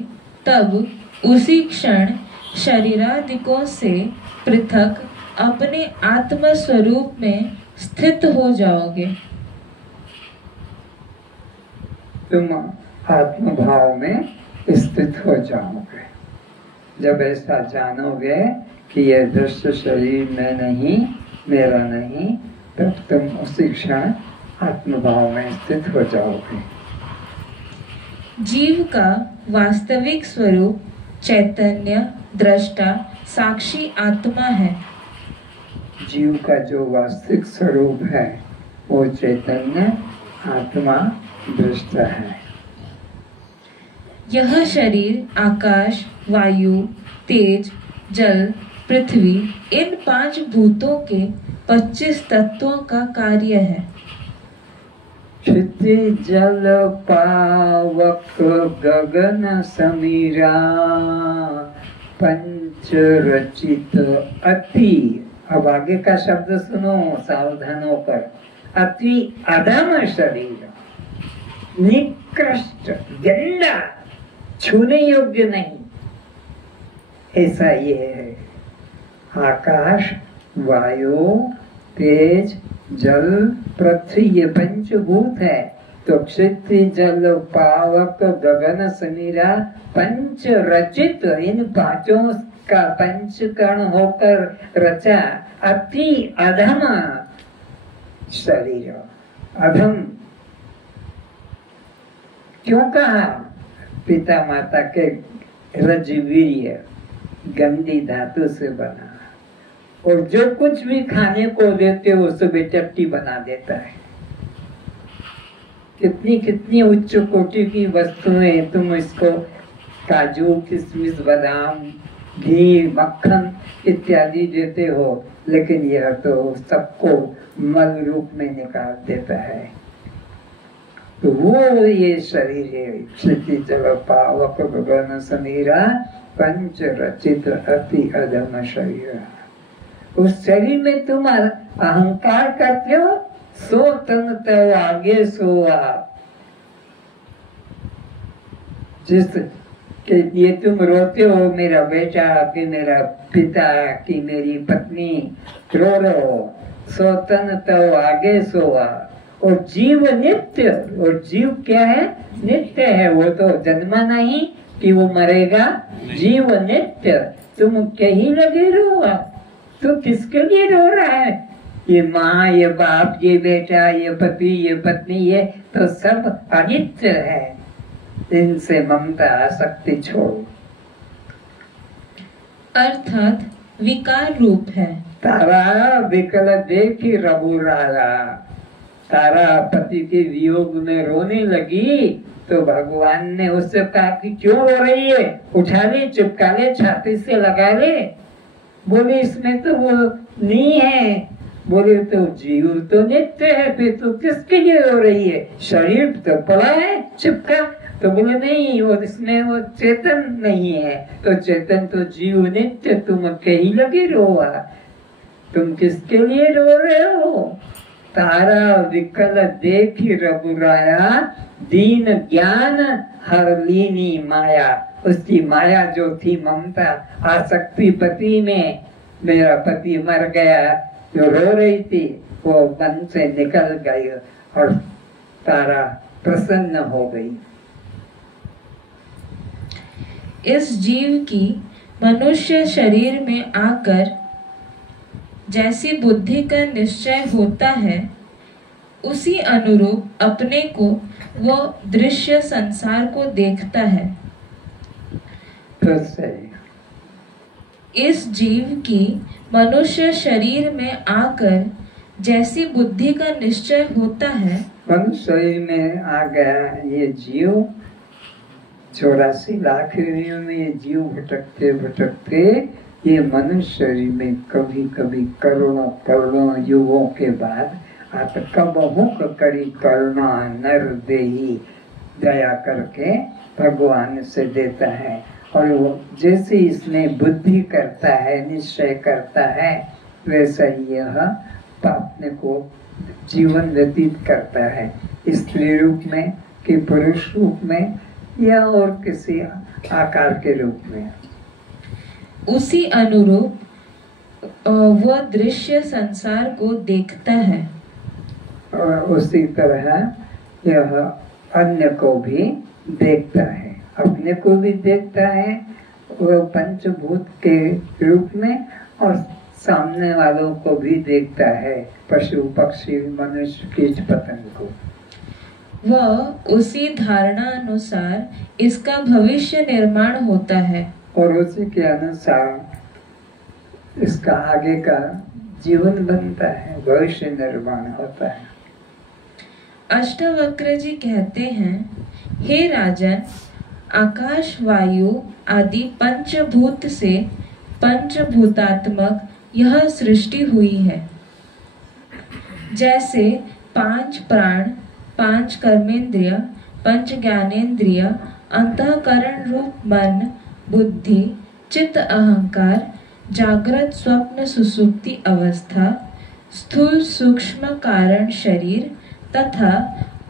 तब उसी क्षण शरीरादिकों से पृथक अपने आत्म स्वरूप में स्थित हो जाओगे। तुम आत्म भाव में स्थित हो जाओगे। जब ऐसा जानोगे कि यह दृश्य शरीर में नहीं, मेरा नहीं, तब तुम उसी क्षण आत्म भाव में स्थित हो जाओगे। जीव का वास्तविक स्वरूप चैतन्य, दृष्टा, साक्षी आत्मा है। जीव का जो वास्तविक स्वरूप है वो चैतन्य, आत्मा, दृष्टा है। यह शरीर आकाश, वायु, तेज, जल, पृथ्वी, इन 5 भूतों के 25 तत्वों का कार्य है। क्षिति जल पावक गगन समीरा, पंच रचित अति। अब आगे का शब्द सुनो सावधान होकर। अति अधम शरीर, निकृष्ट, गंदा, छूने योग्य नहीं, ऐसा ये है। आकाश, वायु, तेज, जल, पृथ्वी, ये पंचभूत है। तो क्षिति जल पावक गगन समीरा, पंच रचित, इन पांचों का पंचकर्ण होकर रचा अति अधम शरीर। अधम क्यों कहा? पिता माता के रजवीर्य गंदी धातु से बना, और जो कुछ भी खाने को देते हो उसे बेचट्टी बना देता है। कितनी कितनी उच्च कोटि की वस्तुएं तुम इसको काजू, किशमिश, बादाम, घी, मक्खन इत्यादि देते हो, लेकिन यह तो सबको मल रूप में निकाल देता है। तो वो ये शरीर है, क्षिति जल पावक गगन समीरा पंच रचित अति अधम शरीर। उस शरीर में तुम अहंकार करते हो, सो तन तव आगे सो आप। जिस के लिए तुम रोते हो, मेरा बेटा कि मेरा पिता कि मेरी पत्नी, रो रहे हो, सो तन तव आगे सो आप। और जीव नित्य, और जीव क्या है? नित्य है। वो तो जन्मा नहीं कि वो मरेगा, जीव नित्य। तुम कहीं लगे रहो, तो किसके लिए रो रहा है? ये माँ, ये बाप, ये बेटा, ये पति, ये पत्नी, ये तो सब अनित्य है। इनसे ममता आसक्ति छोड़ो। अर्थात विकार रूप है। तारा विकल देखी रघुराया। तारा पति के वियोग में रोने लगी तो भगवान ने उससे कहा कि क्यों रो रही है? उठा ले, चिपका ले, छाती से लगा ले। बोले इसमें तो वो नहीं है। बोले तो जीव तो नित्य है, फिर तो किसके लिए रो रही है? शरीर तो पड़ा है चिपका। तो बोले नहीं, वो इसमें वो चेतन नहीं है। तो चेतन तो जीव नित्य, तुम कहीं लगे रोआ। तुम किसके लिए रो रहे हो? तारा विकल देखी रघुराया, दीन ज्ञान हर लीनी माया। उसकी माया जो थी ममता, आसक्ति पति में, मेरा पति मर गया, जो रो रही थी, वो मन से निकल गई और तारा प्रसन्न हो गई। इस जीव की मनुष्य शरीर में आकर जैसी बुद्धि का निश्चय होता है, उसी अनुरूप अपने को वह दृश्य संसार को देखता है। इस जीव की मनुष्य शरीर में आकर जैसी बुद्धि का निश्चय होता है, मनुष्य शरीर में आ गया ये जीव। 84 लाख योनियों में ये जीव भटकते भटकते ये मनुष्य शरीर में कभी कभी करोड़ों करोड़ों युगों के बाद आप कबहुक करी करुणा नर देही, दया करके भगवान से देता है। और वो जैसे इसमें बुद्धि करता है, निश्चय करता है, वैसा ही यह अपने को जीवन व्यतीत करता है। स्त्री रूप में कि पुरुष रूप में या और किसी आकार के रूप में। उसी अनुरूप वह दृश्य संसार को देखता है। और उसी तरह यह अन्य को भी देखता है, अपने को भी देखता है वह पंचभूत के रूप में, और सामने वालों को भी देखता है, पशु पक्षी मनुष्य कीट पतंग को। वह उसी धारणा अनुसार इसका भविष्य निर्माण होता है और उसी के अनुसार इसका आगे का जीवन बनता है, भविष्य निर्माण होता है। अष्टावक्र जी कहते हैं, हे राजन, आकाश वायु आदि पंचभूत से पंचभूतात्मक यह सृष्टि हुई है। जैसे 5 प्राण, 5 कर्मेंद्रिय, 5 ज्ञानेंद्रिय, अंतःकरण रूप मन, बुद्धि, चित्त, अहंकार, जागृत स्वप्न सुसुप्ति अवस्था, स्थूल सूक्ष्म कारण शरीर तथा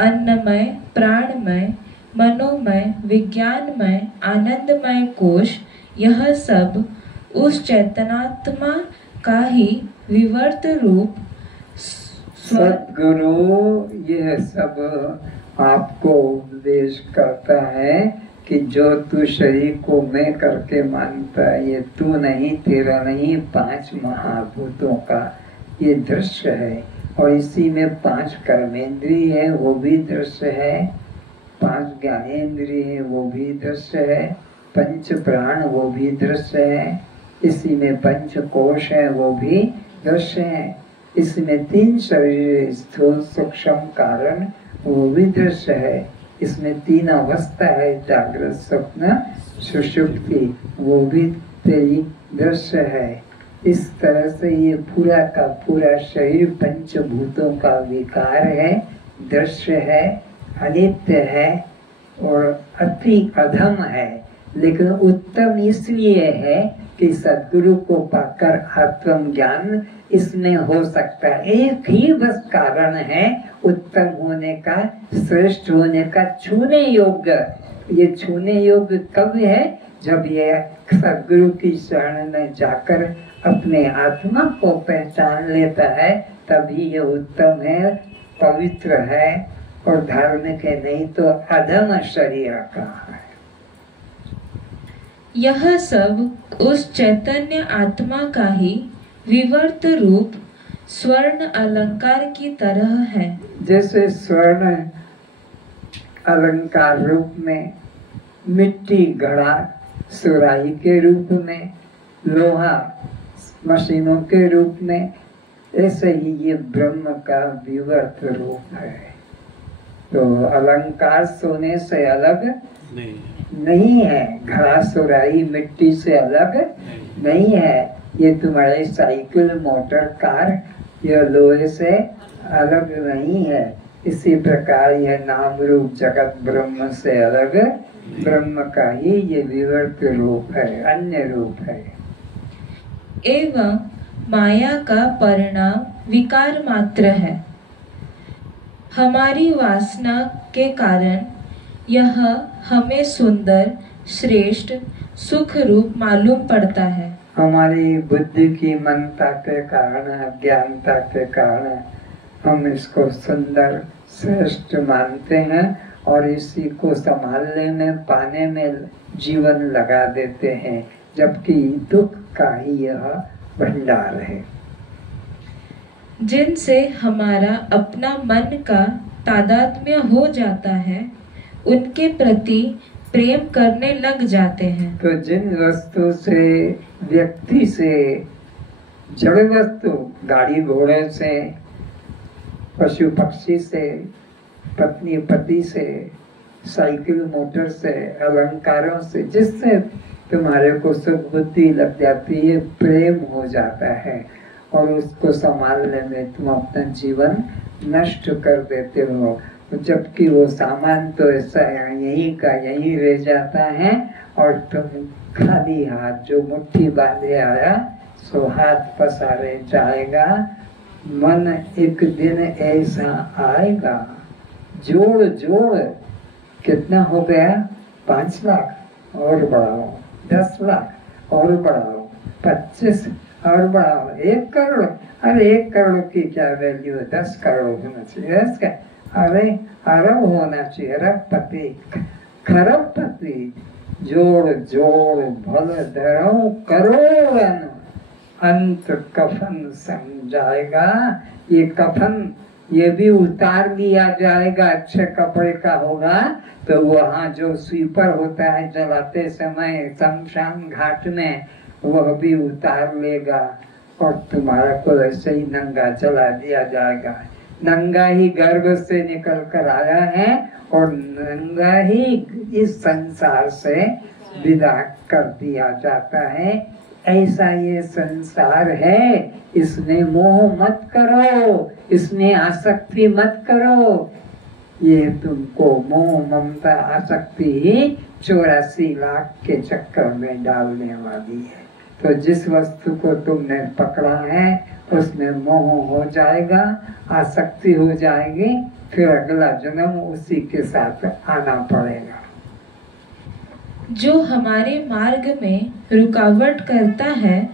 अन्नमय, प्राणमय, मनोमय, विज्ञानमय, आनंदमय कोश, यह सब उस चैतनात्मा का ही विवर्त रूप सद्गुरु यह सब आपको उपदेश करता है कि जो तू शरीर को मैं करके मानता है, ये तू नहीं, तेरा नहीं, 5 महाभूतों का ये दृश्य है। और इसी में 5 कर्मेंद्रिय है, वो भी दृश्य है। 5 ज्ञानेंद्रिय है वो भी दृश्य है, 5 प्राण वो भी दृश्य है, इसी में 5 कोश है वो भी दृश्य है, इसमें 3 शरीर स्थूल सूक्ष्म कारण वो भी दृश्य है, इसमें 3 अवस्था है जागृत स्वप्न सुषुप्ति वो भी तेरी दृश्य है। इस तरह से ये पूरा का पूरा शरीर पंचभूतों का विकार है, दृश्य है, अनित्य है और अति अधम है, लेकिन उत्तम इसलिए है कि सद्गुरु को पाकर आत्म ज्ञान इसमें हो सकता है। एक ही बस कारण है उत्तम होने का, श्रेष्ठ होने का, छूने योग्य। ये छूने योग्य कब है? जब ये सद्गुरु की शरण में जाकर अपने आत्मा को पहचान लेता है, तभी ये उत्तम है, पवित्र है और धार्मिक है, नहीं तो अधम शरीर का है। यह सब उस चैतन्य आत्मा का ही विवर्त रूप स्वर्ण अलंकार की तरह है। जैसे स्वर्ण अलंकार रूप में, मिट्टी घड़ा सुराही के रूप में, लोहा मशीनों के रूप में, ऐसे ही ये ब्रह्म का विवर्त रूप है। तो अलंकार सोने से अलग नहीं है, घड़ा सुराही मिट्टी से अलग नहीं है। ये तुम्हारे साइकिल मोटर कार ये लोहे से अलग नहीं है। इसी प्रकार यह नाम रूप जगत ब्रह्म से अलग ब्रह्म का ही ये विवर्त रूप है, अन्य रूप है। एवं माया का परिणाम विकार मात्र है। हमारी वासना के कारण यह हमें सुंदर, श्रेष्ठ, सुख रूप मालूम पड़ता है। हमारी बुद्धि की मनता के कारण, अज्ञानता के कारण हम इसको सुंदर, श्रेष्ठ मानते हैं और इसी को संभालने में, पाने में जीवन लगा देते हैं, जबकि दुख का ही यह भंडार है। जिनसे हमारा अपना मन का तादात्म्य हो जाता है, उनके प्रति प्रेम करने लग जाते हैं। तो जिन वस्तु से, व्यक्ति से, जड़ वस्तु, गाड़ी घोड़े से, पशु पक्षी से, पत्नी पति से, साइकिल मोटर से, अलंकारों से, जिससे तुम्हारे को सुख बुद्धि लग जाती है, प्रेम हो जाता है और उसको संभालने में तुम अपना जीवन नष्ट कर देते हो। जबकि वो सामान तो ऐसा यहीं का यहीं रह जाता है और तुम खाली हाथ, जो मुट्ठी बांधे आया सो हाथ पसारे जाएगा। मन एक दिन ऐसा आएगा, जोड़ जोड़ कितना हो गया? 5 लाख और बढ़ाओ, 10 लाख और बढ़ाओ, 25 और बढ़ाओ, 1 करोड़। अरे 1 करोड़ की क्या वैल्यू है? 10 करोड़ होना चाहिए इसका। अरे अरब होना चाहिए, अरबपति, खरबपति। जोड़ जोड़ भल धरो करोड़न, अंत कफन समझाएगा। ये कफन ये भी उतार लिया जाएगा, अच्छे कपड़े का होगा तो वहाँ जो स्वीपर होता है जलाते समय शमशान घाट में, वह भी उतार लेगा और तुम्हारा को ऐसे ही नंगा जला दिया जाएगा। नंगा ही गर्भ से निकल कर आया है और नंगा ही इस संसार से विदा कर दिया जाता है। ऐसा ये संसार है, इसमें मोह मत करो, इसमें आसक्ति मत करो। ये तुमको मोह ममता आसक्ति ही 84 लाख के चक्कर में डालने वाली है। तो जिस वस्तु को तुमने पकड़ा है उसमें मोह हो जाएगा, आसक्ति हो जाएगी, फिर अगला जन्म उसी के साथ आना पड़ेगा। जो हमारे मार्ग में रुकावट करता है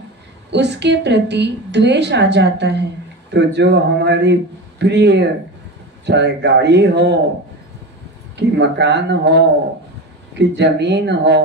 उसके प्रति द्वेष आ जाता है। तो जो हमारी प्रिय, चाहे गाड़ी हो कि मकान हो कि जमीन हो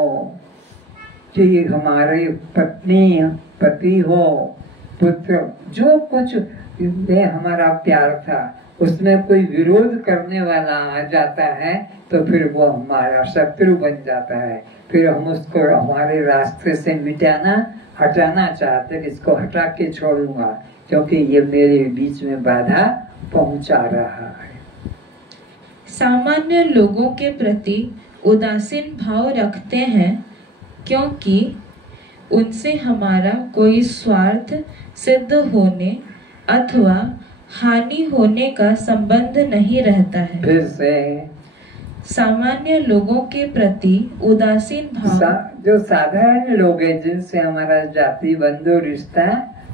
कि हमारे पत्नी पति हो, पुत्र, जो कुछ में हमारा प्यार था उसमें कोई विरोध करने वाला आ जाता है तो फिर वो हमारा शत्रु बन जाता है। फिर हम उसको हमारे रास्ते से मिटाना हटाना चाहते हैं, इसको हटा के छोड़ूंगा क्योंकि ये मेरे बीच में बाधा पहुंचा रहा है। सामान्य लोगों के प्रति उदासीन भाव रखते हैं क्योंकि उनसे हमारा कोई स्वार्थ सिद्ध होने अथवा हानि होने का संबंध नहीं रहता है। फिर से सामान्य लोगों के प्रति उदासीन भाव जो साधारण लोग हैं जिनसे हमारा जाति बंधु रिश्ता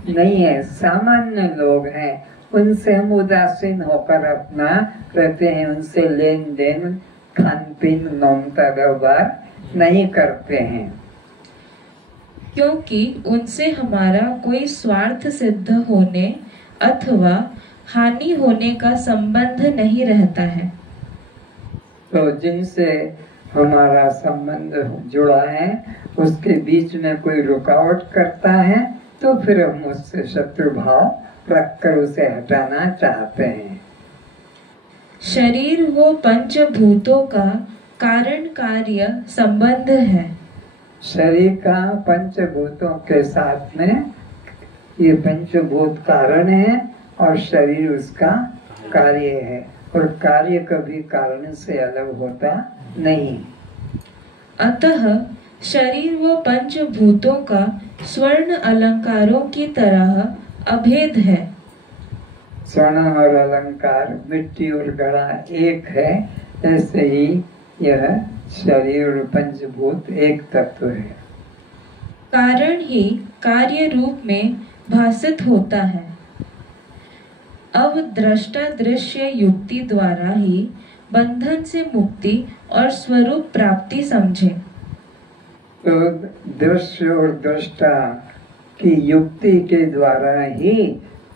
नहीं है, सामान्य लोग हैं, उनसे हम उदासीन होकर अपना रहते हैं, उनसे लेन देन खान पीन ममता व्यवहार नहीं करते हैं क्योंकि उनसे हमारा कोई स्वार्थ सिद्ध होने अथवा हानि होने का संबंध नहीं रहता है। तो जिनसे हमारा संबंध जुड़ा है उसके बीच में कोई रुकावट करता है तो फिर हम उससे शत्रु भाव रखकर उसे हटाना चाहते हैं। शरीर वो पंचभूतों का कारण कार्य संबंध है। शरीर का पंचभूतों के साथ में ये पंचभूत कारण है और शरीर उसका कार्य है, और कार्य कभी कारण से अलग होता नहीं। अतः शरीर व पंचभूतों का स्वर्ण अलंकारों की तरह अभेद है। स्वर्ण और अलंकार मिट्टी और घड़ा एक है, ऐसे ही यह शरीर और पंचभूत एक तत्व है। कारण ही कार्य रूप में भासित होता है। अब दृष्टा दृश्य युक्ति द्वारा ही बंधन से मुक्ति और स्वरूप प्राप्ति समझे। तो दृश्य और दृष्टा की युक्ति के द्वारा ही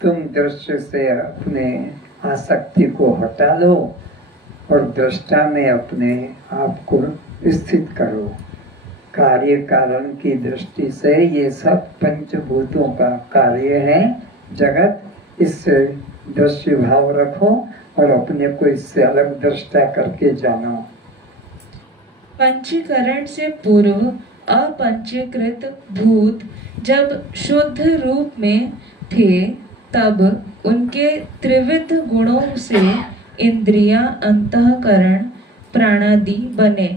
तुम दृश्य से अपने आसक्ति को हटा लो और दृष्टा में अपने आप को स्थित करो। कार्य कारण की दृष्टि से ये सब पंचभूतों का कार्य है जगत, इससे दृश्य भाव रखो और अपने को इससे अलग दृष्टा करके जानो। पंचीकरण से पूर्व अपंचीकृत भूत जब शुद्ध रूप में थे तब उनके त्रिविध गुणों से इंद्रियां, अंतःकरण, प्राणादि बने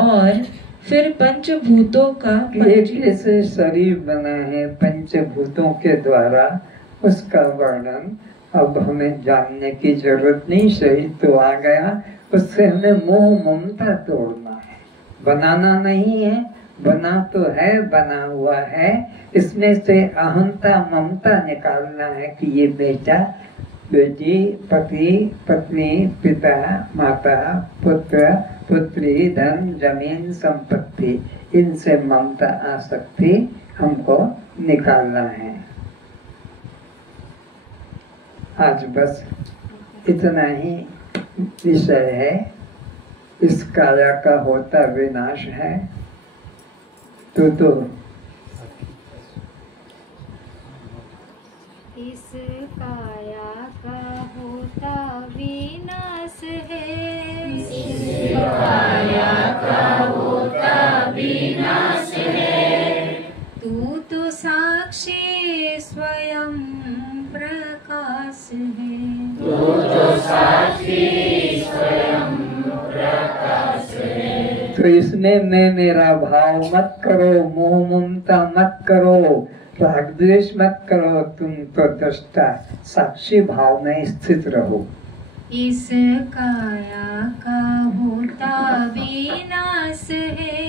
और फिर पंचभूतों का एक ऐसे शरीर बना है पंचभूतों के द्वारा, उसका वर्णन अब हमें जानने की जरूरत नहीं। शरीर तो आ गया, उससे हमें मोह ममता तोड़ना है, बनाना नहीं है। बना तो है, बना हुआ है, इसमें से अहंता ममता निकालना है कि ये बेटा बेटी, पति पत्नी, पिता माता, पुत्र पुत्री, धन जमीन संपत्ति, इनसे ममता आसक्ति हमको निकालना है। आज बस इतना ही विषय है। इस काया का होता विनाश है तो इस काया का होता विनाश है। इस काया का होता विनाश है। तू तो साक्षी स्वयं प्रकाश है। तू तो साक्षी स्वयं प्रकाश है। तो इसमें मैं मेरा भाव मत करो, मोह ममता मत करो, राग द्वेष मत करो, तुम तो दृष्टा साक्षी भाव में स्थित रहो। इस काया का होता विनाश है।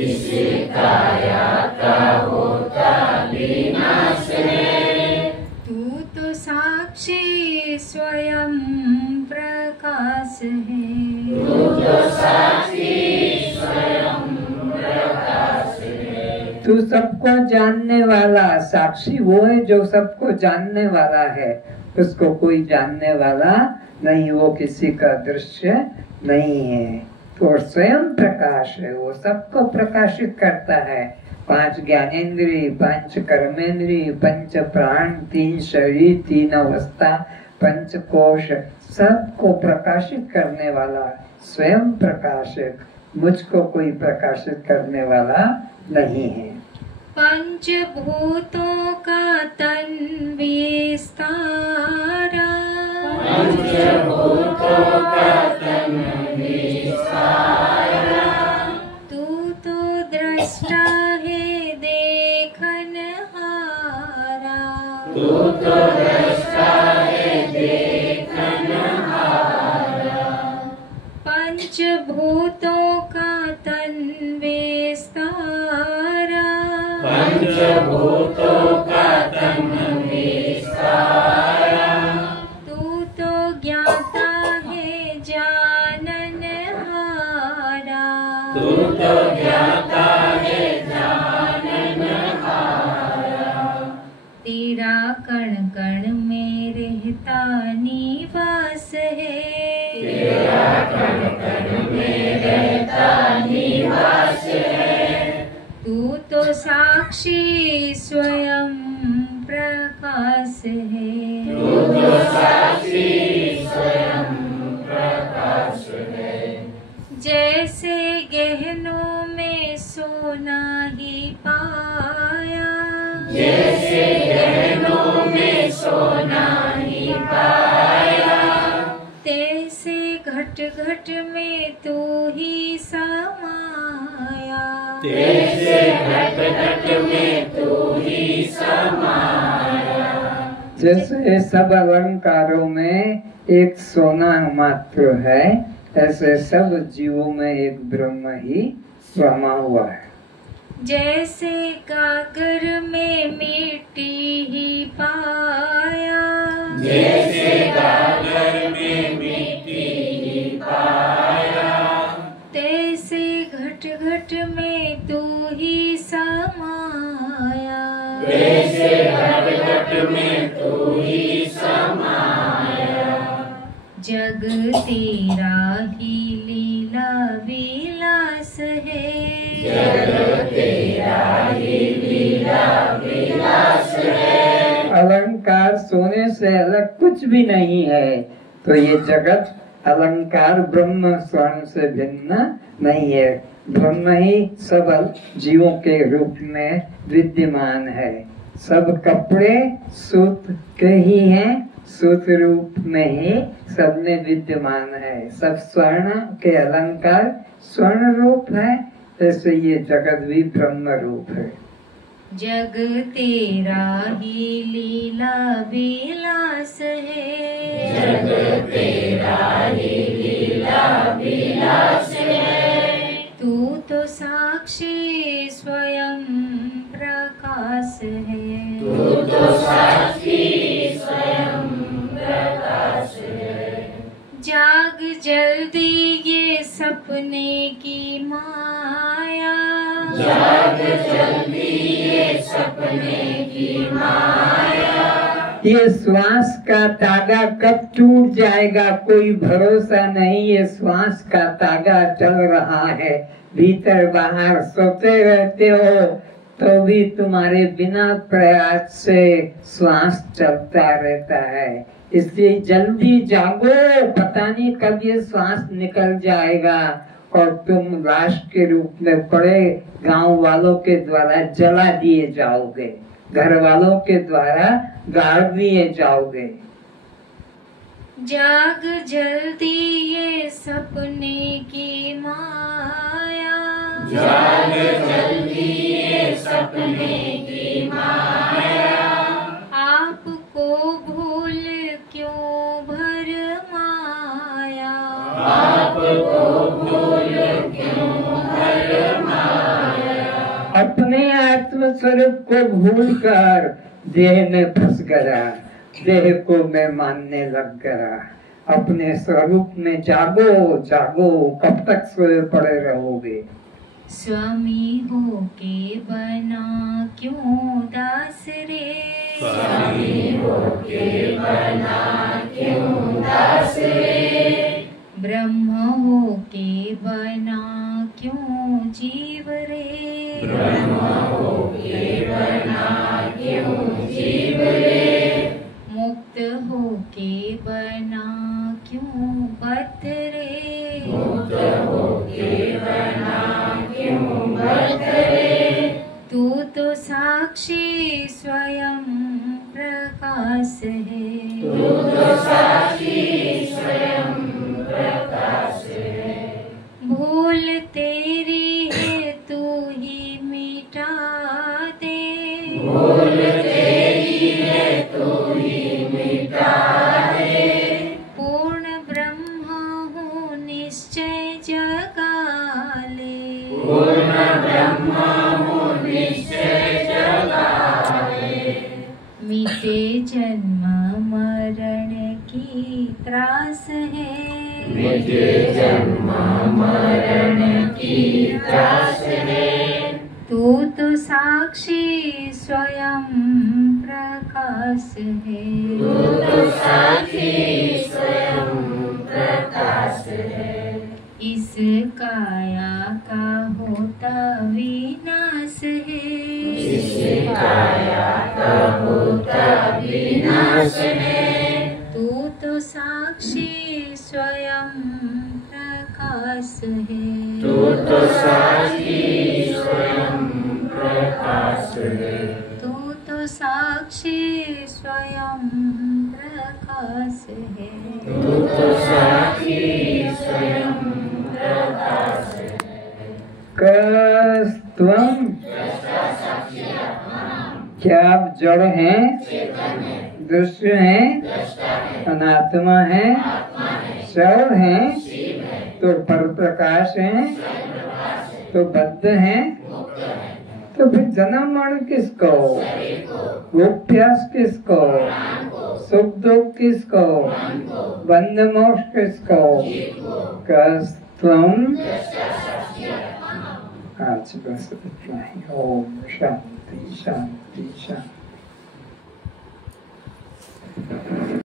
इस काया का होता विनाश है। तू तो साक्षी स्वयं प्रकाश है। तू तो साक्षी स्वयं प्रकाश है। तू सबको जानने वाला साक्षी वो है जो सबको जानने वाला है, उसको कोई जानने वाला नहीं, वो किसी का दृश्य नहीं है। तो स्वयं प्रकाश है, वो सबको प्रकाशित करता है। 5 ज्ञानेंद्रिय, 5 कर्मेंद्रिय, 5 प्राण, 3 शरीर, 3 अवस्था, पंचकोश सबको प्रकाशित करने वाला स्वयं प्रकाशक, मुझको कोई प्रकाशित करने वाला नहीं है। पंचभूतों का तन विस्तारा, पंचभूतों का तन विस्तारा, तू तो दृष्टा है देखनहारा, तू तो दृष्टा है देखनहारा, पंचभूतों का तन विस्तारा, पंचभूतों का तन विस्तारा, तू तो ज्ञाता है जाननहारा, तू तो ज्ञाता है जाननहारा, तेरा कण कण में रहता निवास है, तेरा कण कण में रहता निवास है, तू तो साक्षी स्वयं प्रकाश है, तू तो साक्षी स्वयं प्रकाश है, जैसे गहनों में सोना ही पाया, जैसे गहनों में सोना ही पाया, तैसे घट घट में तू ही समाया, तैसे घट घट में तू ही समाया, जैसे सब अलंकारों में एक सोना मात्र है, ऐसे सब जीवों में एक ब्रह्म ही समा हुआ है। जैसे गागर में मिट्टी ही पाया, जैसे गागर में मिट्टी ही पाया, तैसे घट घट में तू ही समाया, तैसे घट घट में तू ही समाया, जग तेरा ही लीला विलास है, जग तेरा ही लीला विलास है, अलंकार सोने से अलग कुछ भी नहीं है, तो ये जगत अलंकार ब्रह्म स्वर्ण से भिन्न नहीं है। ब्रह्म ही सब जीवों के रूप में विद्यमान है। सब कपड़े सूत के ही हैं, सूत रूप में ही सब में विद्यमान है। सब स्वर्ण के अलंकार स्वर्ण रूप है, ऐसे ये जगत भी ब्रह्म रूप है। जग तेरा ही लीला विलास है, जग तेरा ही लीला विलास है, तू तो साक्षी स्वयं प्रकाश है, तू तो साक्षी स्वयं प्रकाश है, जाग जल्दी ये सपने की माया, जाग जल्दी ये सपने की माया, ये श्वास का तागा कब टूट जाएगा कोई भरोसा नहीं। ये श्वास का तागा चल रहा है, भीतर बाहर सोते रहते हो तो भी तुम्हारे बिना प्रयास से श्वास चलता रहता है। इसलिए जल्दी जागो, पता नहीं कब ये श्वास निकल जाएगा और तुम लाश के रूप में पड़े गांव वालों के द्वारा जला दिए जाओगे, घर वालों के द्वारा गाड़ दिए जाओगे। जाग जल्दी ये सपने की माया, जाग जल्दी ये सपने की माया, आपको भूल क्यों भरमाया, आपको भूल क्यों भरमाया, अपने आत्म स्वरूप को भूलकर देह में फंस गया, देह को मैं मानने लग गया। अपने स्वरूप में जागो जागो, कब तक सोए पड़े रहोगे। स्वामी हो के बना क्यों दास रे, स्वामी हो के बना क्यों दास रे, ब्रह्म हो के बना क्यों जीव रे, ब्रह्म हो के बना क्यों जीव रे, मुक्त हो के प्रकाश है। तू तो साक्षी स्वयं प्रकाश है। भूल तेरी है तू ही मिटा दे। भूल तेरी है तू ही मिटा दे। पूर्ण ब्रह्म हूँ निश्चय जगा ले। पूर्ण ब्रह्म हूँ निश्चय जगा ले। मिटे जन्म मरण की त्रास है। मिटे जन्म मरण की त्रास है। तू तो साक्षी स्वयं प्रकाश है। तू तो साक्षी स्वयं प्रकाश है। इस काया का होता विनाश है। इस काया का होता विनाश है। तू तो साक्षी स्वयं प्रकाश है। तू तो साक्षी स्वयं प्रकाश है। तू तो साक्षी स्वयं प्रकाश है। तू तो साक्षी स्वयं प्रकाश है। कस्त्वम, क्या आप जड़ हैं, दृश्य हैं, अनात्मा हैं, शव हैं, तो पर प्रकाश हैं, तो बद्ध हैं, तो फिर जन्म मरण किसको, भूख प्यास किसको, सुख दुख किसको, बंध मोक्ष किसको, कस्त्वम। आज बस इतना ही। ओम शांति शांति शांति।